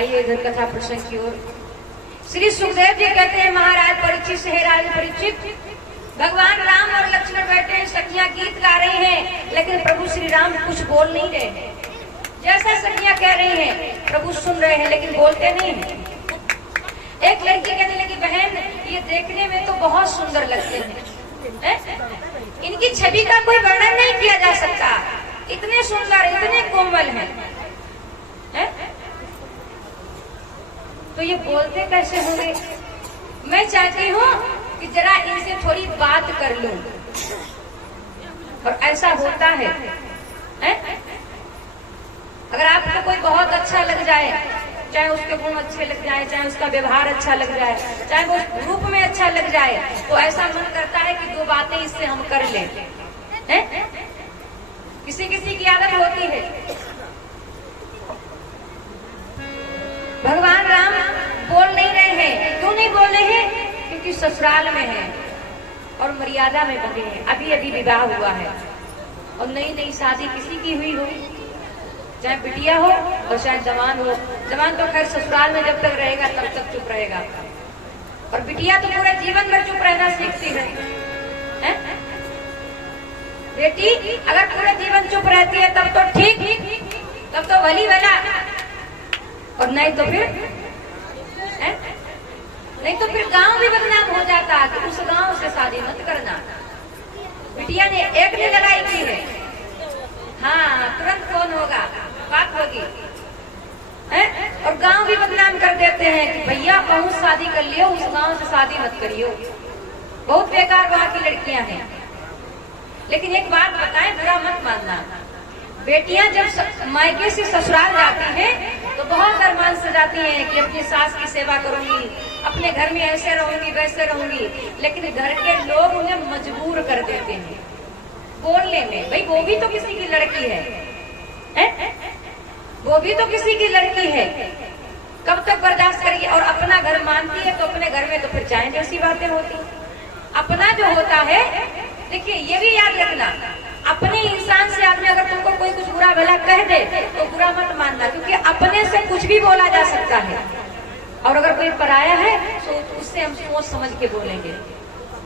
आइए इधर कथा प्रसंग की ओर। श्री सुखदेव जी कहते हैं, महाराज परीक्षित से, हे राज परीक्षित, भगवान राम और लक्ष्मण बैठे हैं, सखियां गीत गा रही हैं, लेकिन प्रभु श्री राम कुछ बोल नहीं रहे हैं। जैसा सखियां कह रही हैं प्रभु सुन रहे हैं लेकिन बोलते नहीं हैं। एक लड़की कहने लगी, बहन ये देखने में तो बहुत सुंदर लगते हैं, इनकी छवि का कोई वर्णन नहीं किया जा सकता, इतने सुंदर इतने कोमल हैं, तो ये बोलते कैसे होंगे? मैं चाहती हूँ कि जरा इनसे थोड़ी बात कर लूं। और ऐसा होता है, अगर आपको कोई बहुत अच्छा लग जाए, चाहे उसके गुण अच्छे लग जाए, चाहे उसका व्यवहार अच्छा लग जाए, चाहे वो रूप में अच्छा लग जाए, तो ऐसा मन करता है कि दो बातें इससे हम कर लें। किसी किसी की आदत होती है। भगवान राम बोल नहीं रहे हैं। क्यों नहीं बोल रहे हैं? क्योंकि ससुराल में है और मर्यादा में बंधे हैं। अभी अभी विवाह हुआ है और नई नई शादी किसी की हुई हो, चाहे बिटिया हो और चाहे जवान हो। जवान तो खैर ससुराल में जब तक रहेगा तब तक चुप रहेगा, और बिटिया तो पूरे जीवन भर चुप रहना सीखती है। बेटी अगर पूरे जीवन चुप रहती है तब तो ठीक, तब तो भली भला, और नहीं तो फिर गांव भी बदनाम हो जाता कि उस गांव से शादी मत करना। बिटिया ने एक ने लड़ाई की है, हाँ तुरंत कौन होगा, बात होगी, और गांव भी बदनाम कर देते हैं कि भैया बहुत शादी कर लियो, उस गांव से शादी मत करियो। बहुत बेकार वहां की लड़कियां हैं। लेकिन एक बात बताएं, बुरा मत मानना, बेटियां जब मायके से ससुराल जाती हैं तो बहुत अरमान से जाती हैं कि अपनी सास की सेवा करूंगी, अपने घर में ऐसे रहूंगी वैसे रहूंगी, लेकिन घर के लोग उन्हें मजबूर कर देते हैं बोलने में। भाई वो भी तो किसी की लड़की है, वो भी तो किसी की लड़की है, कब तक बर्दाश्त करेगी? और अपना घर मानती है तो अपने घर में तो फिर चाहे जैसी बातें होती। अपना जो होता है, देखिए ये भी याद रखना, अपने इंसान से आदमी अगर तुमको कोई कुछ बुरा भला कह दे तो बुरा मत मानना, क्योंकि अपने से कुछ भी बोला जा सकता है। और अगर कोई पराया है तो उससे हम सोच समझ के बोलेंगे।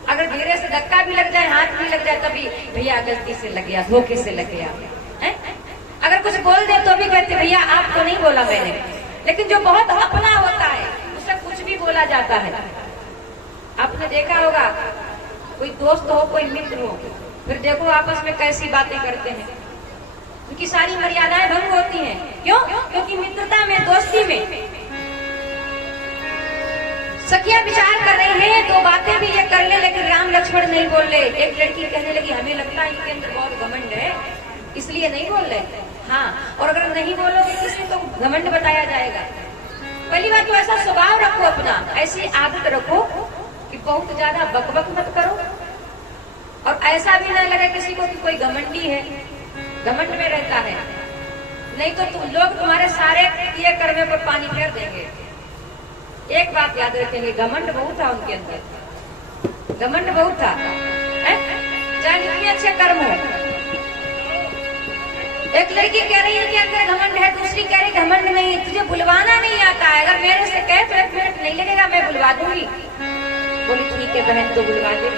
अगर धीरे से धक्का भी लग जाए, हाथ भी लग जाए, तभी भैया गलती से लग गया, धोखे से लग गया। अगर कुछ बोल दे तो भी कहते भैया आपको नहीं बोला मैंने। लेकिन जो बहुत अपना होता है उससे कुछ भी बोला जाता है। आपने देखा होगा, कोई दोस्त हो कोई मित्र हो, फिर देखो आपस में कैसी बातें करते हैं, उनकी सारी मर्यादाएं भंग होती हैं। क्यों? क्योंकि मित्रता में, दोस्ती में सखियां विचार कर रही हैं, दो बातें भी ये कर ले, लेकिन राम लक्ष्मण नहीं बोल रहे। एक लड़की कहने लगी, हमें लगता है इनके अंदर बहुत घमंड है, इसलिए नहीं बोल रहे। हाँ, और अगर नहीं बोलोगे किसी तो घमंड बताया जाएगा। पहली बात तो ऐसा स्वभाव रखो अपना, ऐसी आदत रखो कि बहुत ज्यादा बकबक मत करो, और ऐसा भी नहीं लगे किसी को कि कोई घमंडी है, घमंड में रहता है। नहीं तो लोग तुम्हारे सारे किए कर्मे पर पानी फेर देंगे। एक बात याद रखेंगे, घमंड बहुत था उनके अंदर, घमंड बहुत था, चाहे जितने अच्छे कर्म हो। एक लड़की कह रही है कि अंदर घमंड है, दूसरी कह रही घमंड नहीं, तुझे बुलवाना नहीं आता है, अगर मेरे से कहे तो 1 मिनट नहीं लगेगा, मैं बुलवा दूंगी। बोली ठीक है बहन, तो बुलवा दे।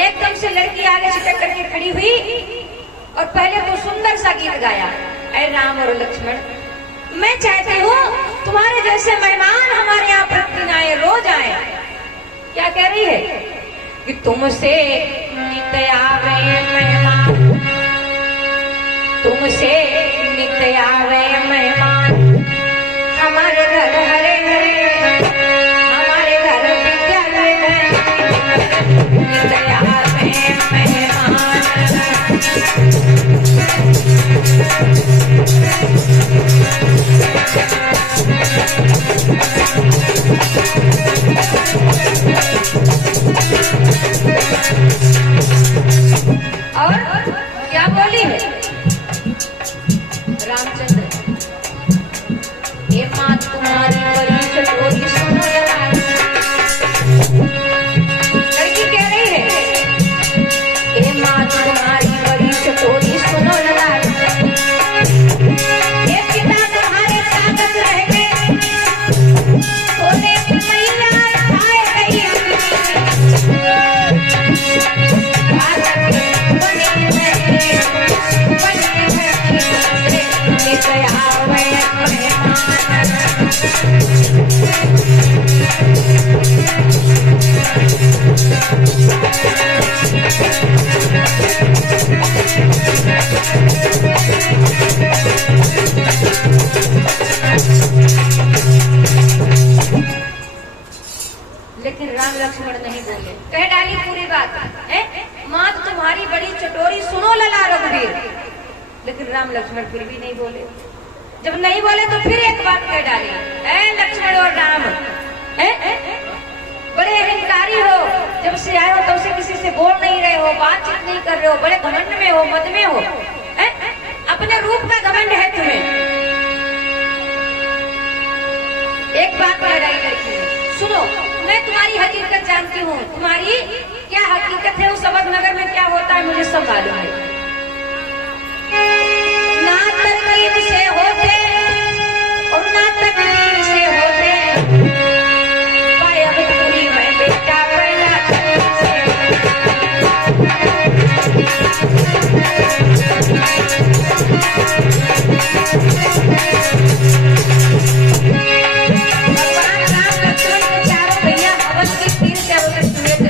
एकदम से लड़की आगे से टक्कर के खड़ी हुई और पहले तो सुंदर सा गीत गाया, ऐ राम और लक्ष्मण, मैं चाहती हूँ तुम्हारे जैसे मेहमान हमारे यहाँ प्रतिदिन आए, रोज आए। क्या कह रही है कि तुमसे नित्य आवे मेहमान, तुमसे नित्य आवे मेहमान, हमारे घर हरे हरे, हमारे घर विद्यालय है, नित्य आवे मेहमान। और क्या बोली है रामचंद्र, ये माँ तुम्हारी बड़ी चटोरी सुनो जरा। लड़की कह रही है, ये माँ तुम्हारी बड़ी चटोरी सुनो जरा, ये पिता तुम्हारे ताकत रह राम लक्ष्मण फिर भी नहीं बोले। जब नहीं बोले तो फिर एक बात कह डाली, ऐ लक्ष्मण और राम, बड़े अहंकारी हो, जब से आए हो तब से किसी से बोल नहीं रहे हो, बातचीत नहीं कर रहे हो, बड़े घमंड में हो, मद में हो, अपने रूप का घमंड है तुम्हें। एक बात कह रही लड़की, सुनो, मैं तुम्हारी हकीकत जानती हूँ, तुम्हारी क्या हकीकत है, उस अवध नगर में क्या होता है मुझे सब मालूम है। ना तरकीब से होते और ना तकदीर से होते, पाए अवधपुरी में बेटा पैदा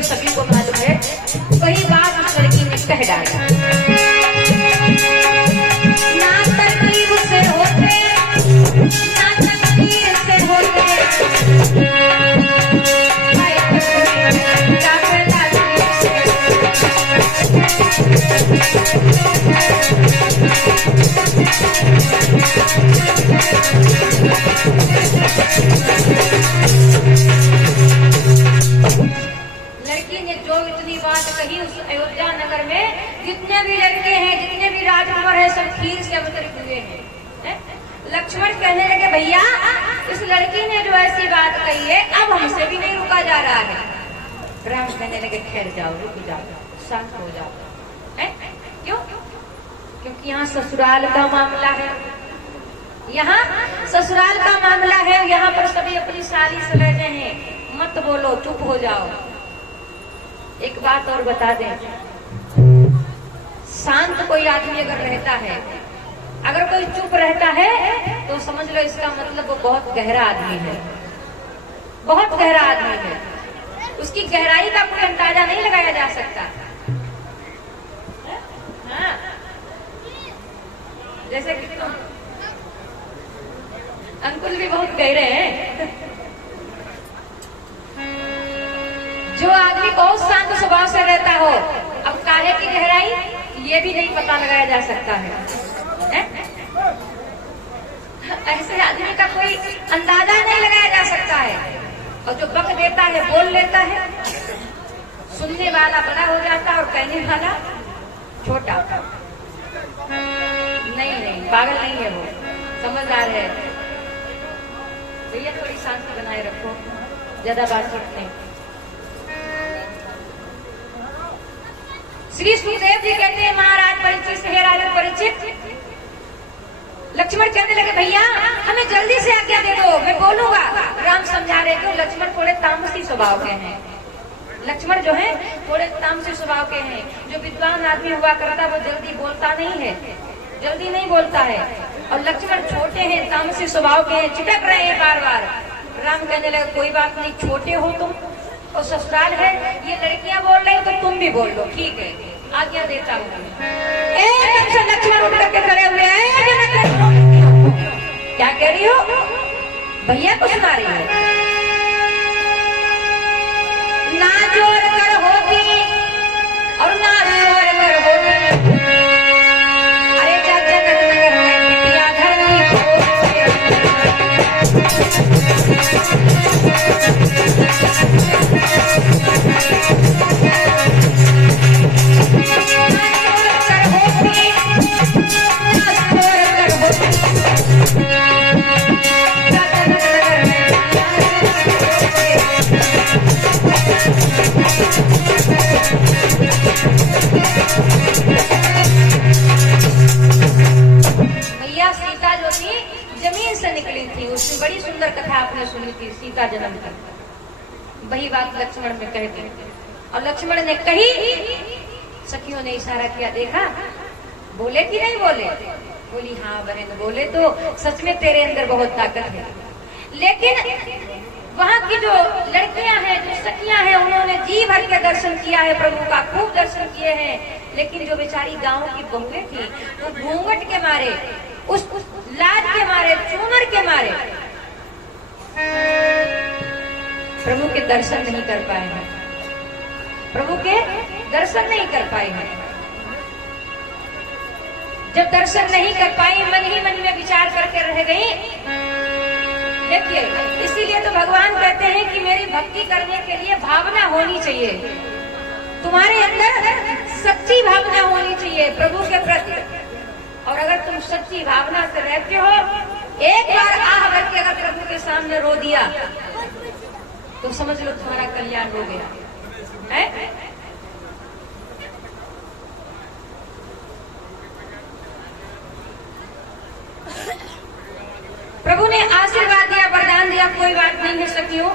सभी को मालूम है। वही बात उस लड़की ने कह डाला, ना तरकीब से होते ना तकदीर से होते, लड़की ने जो इतनी बात कही उस अयोध्या नगर में जितने भी लड़के हैं, जितने भी राजकुमार हैं, सब खीर से अवतरित हुए हैं। लक्ष्मण कहने लगे, भैया इस लड़की ने जो ऐसी बात कही है अब हमसे भी नहीं रुका जा रहा है। राम कहने लगे, ठहर जाओ, रुक जाओ, शांत हो जाओ। क्यों? क्योंकि यहाँ ससुराल का मामला है, यहाँ ससुराल का मामला है, यहाँ पर सभी अपनी साली से बैठे हैं, मत बोलो, चुप हो जाओ। एक बात और बता दें, शांत कोई आदमी अगर रहता है, अगर कोई चुप रहता है तो समझ लो इसका मतलब वो बहुत गहरा आदमी है, बहुत गहरा आदमी है। उसकी गहराई का कोई अंदाजा नहीं लगाया जा सकता। हाँ, जैसे कि तुम अंकुल भी बहुत गहरे हैं। जो आदमी बहुत शांत स्वभाव से रहता हो, अब काहे की गहराई ये भी नहीं पता लगाया जा सकता है। ऐसे आदमी का कोई अंदाजा नहीं लगाया जा सकता है। और जो बक देता है, बोल लेता है, सुनने वाला बड़ा हो जाता है और कहने वाला छोटा। नहीं, पागल नहीं है वो, समझदार है। भैया थोड़ी शांति बनाए रखो, ज्यादा बातचीत नहीं। श्री सुखदेव जी कहते हैं, महाराज परिचित है, राजन परिचित। लक्ष्मण कहने लगे, भैया हमें जल्दी से आज्ञा दे दो, मैं बोलूंगा। राम समझा रहे थे, लक्ष्मण थोड़े तामसी स्वभाव के हैं। लक्ष्मण जो है थोड़े तामसी स्वभाव के हैं। जो विद्वान आदमी हुआ करता वो जल्दी बोलता नहीं है, जल्दी नहीं बोलता है। और लक्ष्मण छोटे हैं, तामसी स्वभाव के हैं, चिटक रहे हैं बार बार। राम कहने लगे, कोई बात नहीं, छोटे हो तुम और ससुराल है, ये लड़कियां बोल रही तो तुम भी बोल लो, ठीक है, आज्ञा देता हूँ। एकदम से लक्ष्मण उठ करके खड़े हुए हैं, क्या कह रही हो? भैया को सुना रही हो? ना जोर कर होगी और ना जोर कर होगी, अरे चाचा नगर में बिटिया धरती को भैया सीता जो थी जमीन से निकली थी, उसकी बड़ी सुंदर कथा आपने सुनी थी, सीता जन्म तक। वही बात लक्ष्मण में कह दी और लक्ष्मण ने कही, सखियों ने इशारा किया, देखा बोले कि नहीं बोले? बोली हाँ बहन बोले तो सच में तेरे अंदर बहुत ताकत है। लेकिन वहाँ की जो लड़कियां हैं, जो सखियां हैं, उन्होंने जी भर के दर्शन किया है प्रभु का, खूब दर्शन किए हैं। लेकिन जो बेचारी गांव की बहुएं थी, वो घूंघट के मारे, उस लाज के मारे, चूनर के मारे प्रभु के दर्शन नहीं कर पाए हैं, प्रभु के दर्शन नहीं कर पाए हैं। जब दर्शन नहीं कर पाई, मन ही मन में विचार करके रह गई। देखिए, इसीलिए तो भगवान कहते हैं कि मेरी भक्ति करने के लिए भावना होनी चाहिए, तुम्हारे अंदर सच्ची भावना होनी चाहिए प्रभु के प्रति। और अगर तुम सच्ची भावना से रहते हो, एक बार आह करके अगर प्रभु के सामने रो दिया तो समझ लो तुम्हारा कल्याण हो गया है। प्रभु ने आशीर्वाद दिया, वरदान दिया, कोई बात नहीं है सखियों।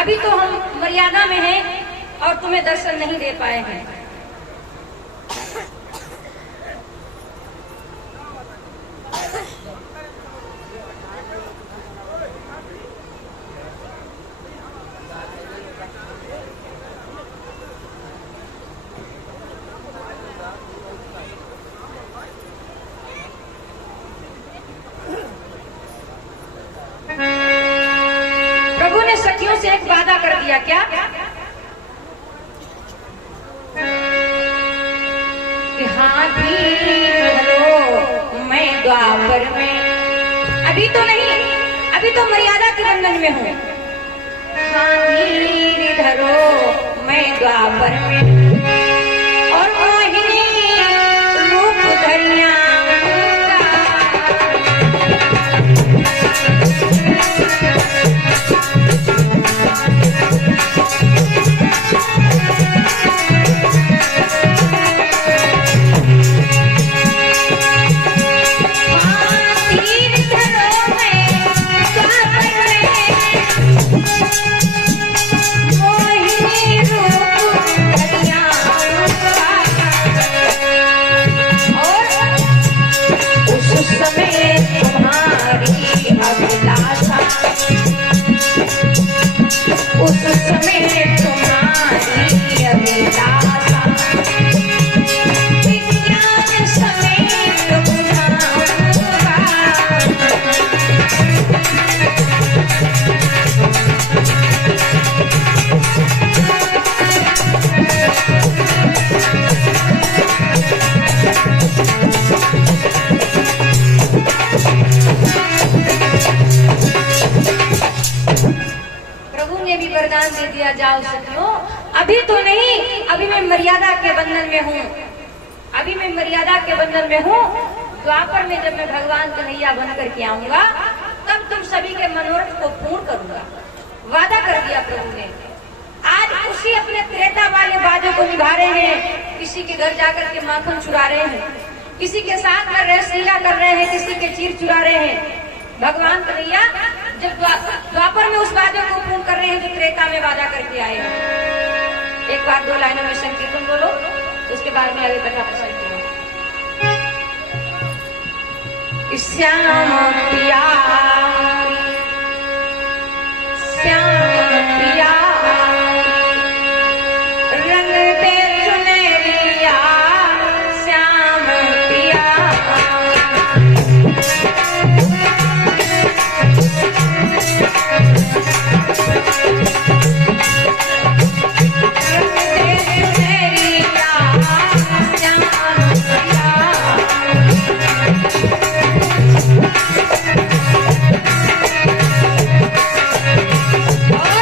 अभी तो हम मर्यादा में हैं और तुम्हें दर्शन नहीं दे पाए हैं। प्रभु ने सखियों से एक वादा कर दिया, क्या कि हाँ धरो मैं द्वापर में, अभी तो नहीं, अभी तो मर्यादा के बंधन में हूँ। हाँ धरो मैं द्वापर में और मोहिनी रूप धरिया। वरदान दे दिया, जाओ सखियों, अभी तो नहीं, अभी मैं मर्यादा के बंधन में हूँ, अभी मैं मर्यादा के बंधन में हूँ। द्वापर में जब मैं भगवान कन्हैया बन करके आऊंगा तब तुम सभी के मनोरथ को पूर्ण करूंगा। वादा कर दिया प्रभु ने। आज उसी अपने त्रेता वाले वादे को निभा रहे हैं। किसी के घर जाकर के माखन चुरा रहे हैं, किसी के साथ कर रहे, शीला कर रहे हैं, किसी के चीर चुरा रहे हैं। भगवान कन्हैया जब द्वापर में उस वादे को पूर्ण कर रहे हैं जो त्रेता में वादा करके आए हैं। एक बार 2 लाइनों में संकीर्तन बोलो, उसके बाद में आगे कथा प्रसंग करो। श्याम पिया श्याम पिया रंग पे चुनरिया श्याम पिया। Oh!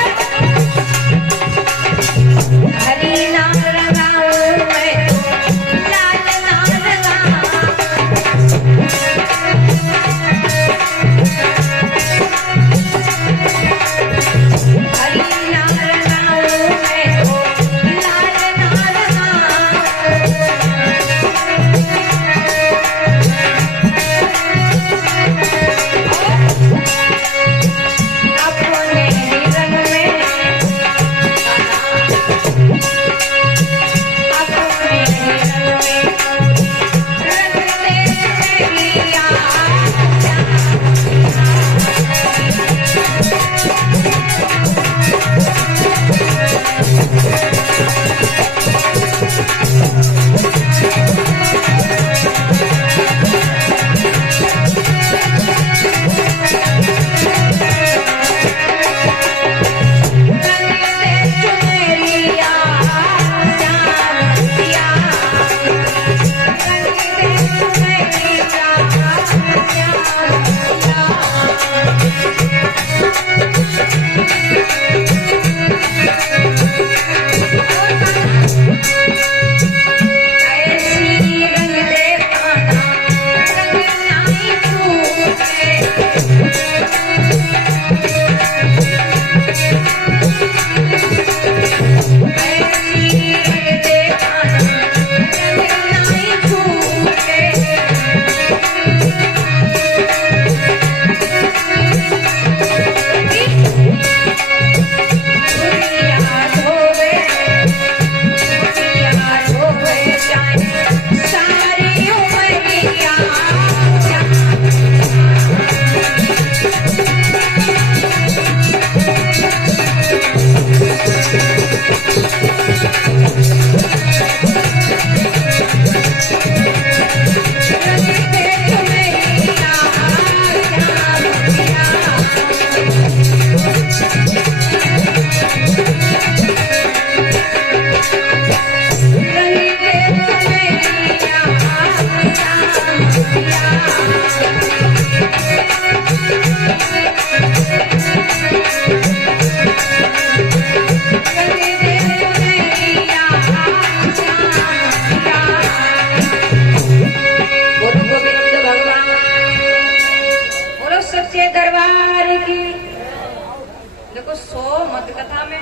कुछ सो मत कथा में।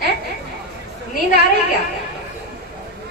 हैं? नींद आ रही क्या?